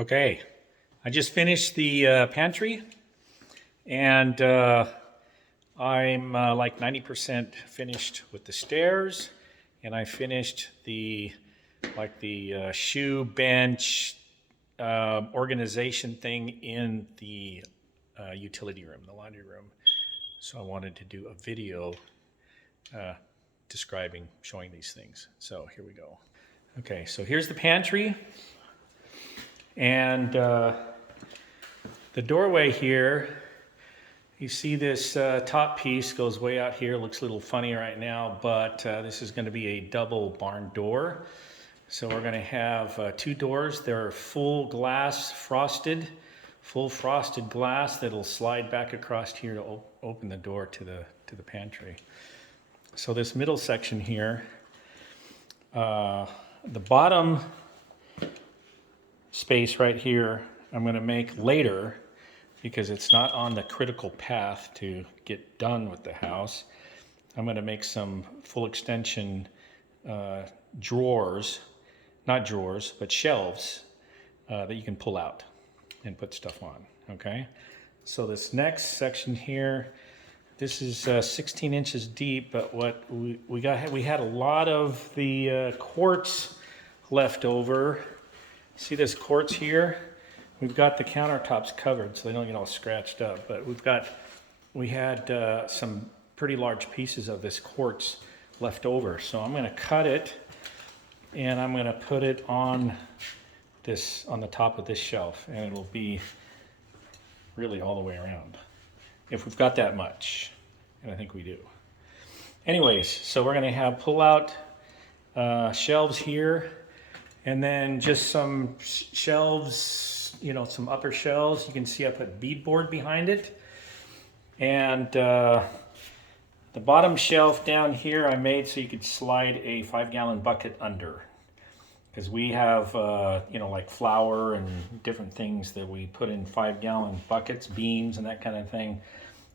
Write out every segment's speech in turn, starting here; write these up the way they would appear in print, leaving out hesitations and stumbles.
Okay, I just finished the pantry, and I'm like 90% finished with the stairs, and I finished the shoe bench organization thing in the utility room, the laundry room. So I wanted to do a video uh, showing these things. So here we go. Okay, so here's the pantry. And the doorway here, you see this top piece goes way out here. Looks a little funny right now, but this is going to be a double barn door. So we're going to have two doors. They're full frosted glass that'll slide back across here to open the door to the pantry. So this middle section here, the bottom space right here, I'm going to make later because it's not on the critical path to get done with the house. I'm going to make some full extension drawers, not drawers, but shelves that you can pull out and put stuff on. Okay, so this next section here, this is 16 inches deep, but what we had a lot of the quartz left over. See this quartz here? We've got the countertops covered so they don't get all scratched up, but we had some pretty large pieces of this quartz left over. So I'm gonna cut it and I'm gonna put it on the top of this shelf, and it'll be really all the way around. If we've got that much, and I think we do. Anyways, so we're gonna have pull out shelves here, and then just some shelves, some upper shelves. You can see I put beadboard behind it. And the bottom shelf down here I made so you could slide a 5-gallon bucket under. Because we have, like flour and different things that we put in 5-gallon buckets, beans and that kind of thing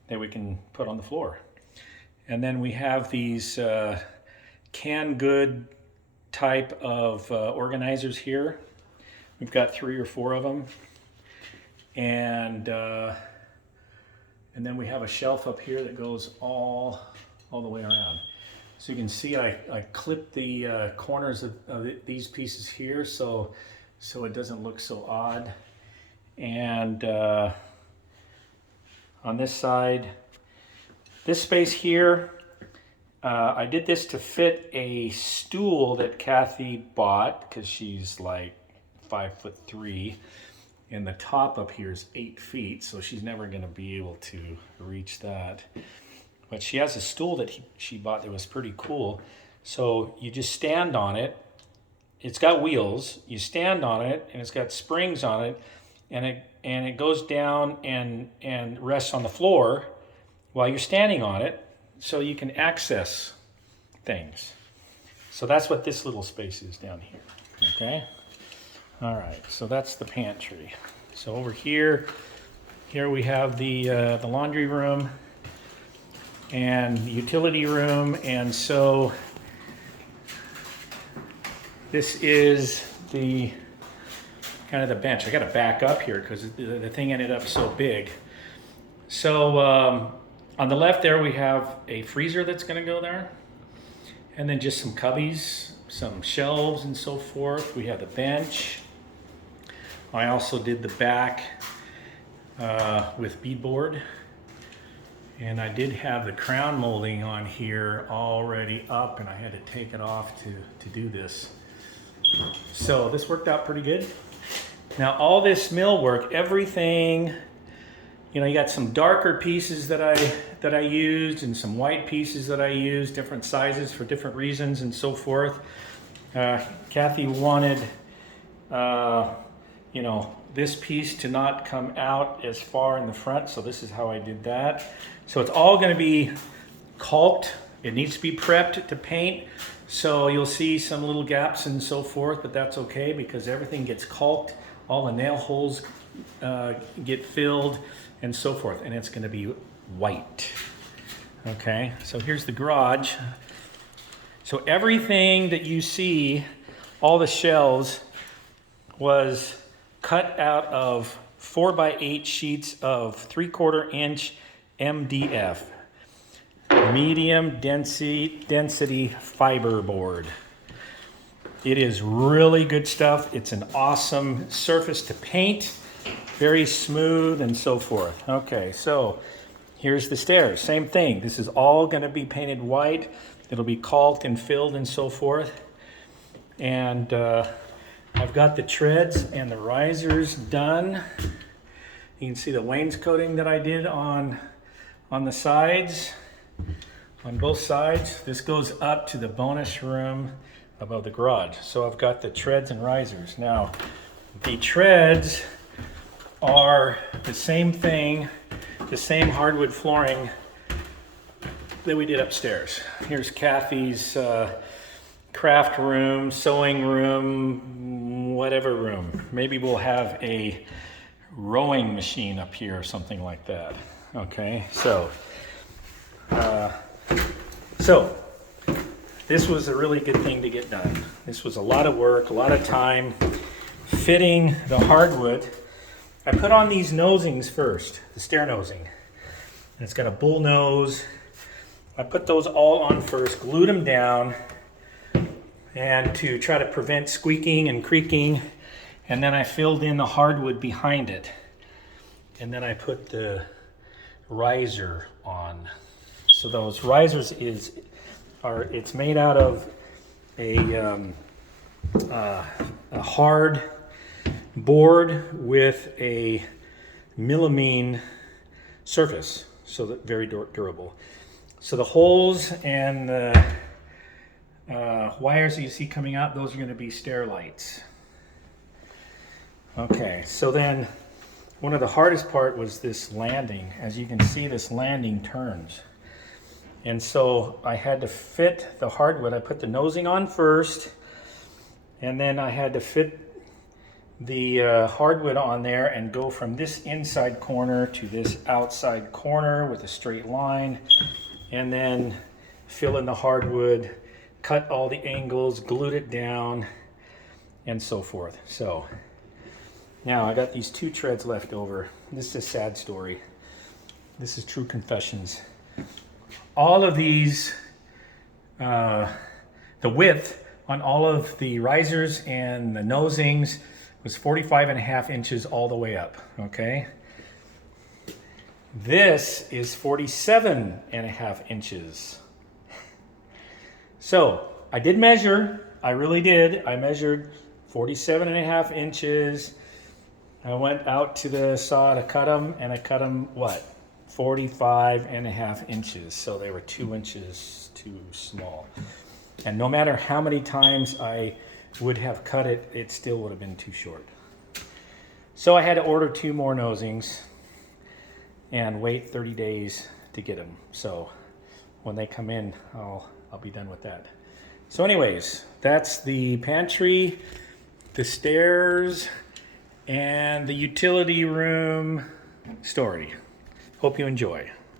that we can put on the floor. And then we have these canned good type of organizers here. We've got 3 or 4 of them, and then we have a shelf up here that goes all the way around. So you can see I clipped the corners of these pieces here so it doesn't look so odd. And on this side, this space here, I did this to fit a stool that Kathy bought because she's like 5'3", and the top up here is 8 feet, so she's never going to be able to reach that. But she has a stool that she bought that was pretty cool. So you just stand on it. It's got wheels. You stand on it, and it's got springs on it, and it goes down and rests on the floor while you're standing on it, so you can access things. So that's what this little space is down here. Okay. All right. So that's the pantry. So over here we have the laundry room and utility room, and so this is the kind of the bench. I got to back up here because the thing ended up so big. So on the left there we have a freezer that's going to go there, and then just some cubbies, some shelves and so forth. We have the bench. I also did the back with beadboard. And I did have the crown molding on here already up, and I had to take it off to do this. So this worked out pretty good. Now all this millwork, everything, you got some darker pieces that I used and some white pieces that I used, different sizes for different reasons and so forth. Kathy wanted, this piece to not come out as far in the front, so this is how I did that. So it's all going to be caulked. It needs to be prepped to paint, so you'll see some little gaps and so forth, but that's okay because everything gets caulked. All the nail holes get filled and so forth, and it's going to be white. Okay, so here's the garage. So everything that you see, all the shelves, was cut out of 4x8 sheets of 3/4 inch MDF, medium density fiber board. It is really good stuff. It's an awesome surface to paint, very smooth and so forth. Okay, so here's the stairs, same thing. This is all gonna be painted white. It'll be caulked and filled and so forth. And I've got the treads and the risers done. You can see the wainscoting that I did on the sides, on both sides. This goes up to the bonus room above the garage. So I've got the treads and risers. Now, the treads are the same thing, the same hardwood flooring that we did upstairs. Here's Kathy's craft room, sewing room, whatever room. Maybe we'll have a rowing machine up here or something like that. Okay, so this was a really good thing to get done. This was a lot of work, a lot of time fitting the hardwood. I put on these nosings first, the stair nosing. And it's got a bull nose. I put those all on first, glued them down, and to try to prevent squeaking and creaking. And then I filled in the hardwood behind it. And then I put the riser on. So those risers it's made out of a hard board with a melamine surface, so that very durable. So the holes and the wires that you see coming out, those are going to be stair lights. Okay, so then one of the hardest part was this landing. As you can see, this landing turns. And so I had to fit the hardwood. I put the nosing on first, and then I had to fit the hardwood on there and go from this inside corner to this outside corner with a straight line, and then fill in the hardwood, cut all the angles, glued it down, and so forth. So now I got these 2 treads left over. This is a sad story. This is true confessions. All of these, the width on all of the risers and the nosings was 45.5 inches all the way up, okay? This is 47.5 inches. So I did measure, I really did. I measured 47.5 inches. I went out to the saw to cut them, and I cut them, what? 45.5 inches. So they were 2 inches too small. And no matter how many times I would have cut it, it still would have been too short. So I had to order 2 more nosings and wait 30 days to get them. So when they come in, I'll be done with that. So anyways, that's the pantry, the stairs, and the utility room story. Hope you enjoy.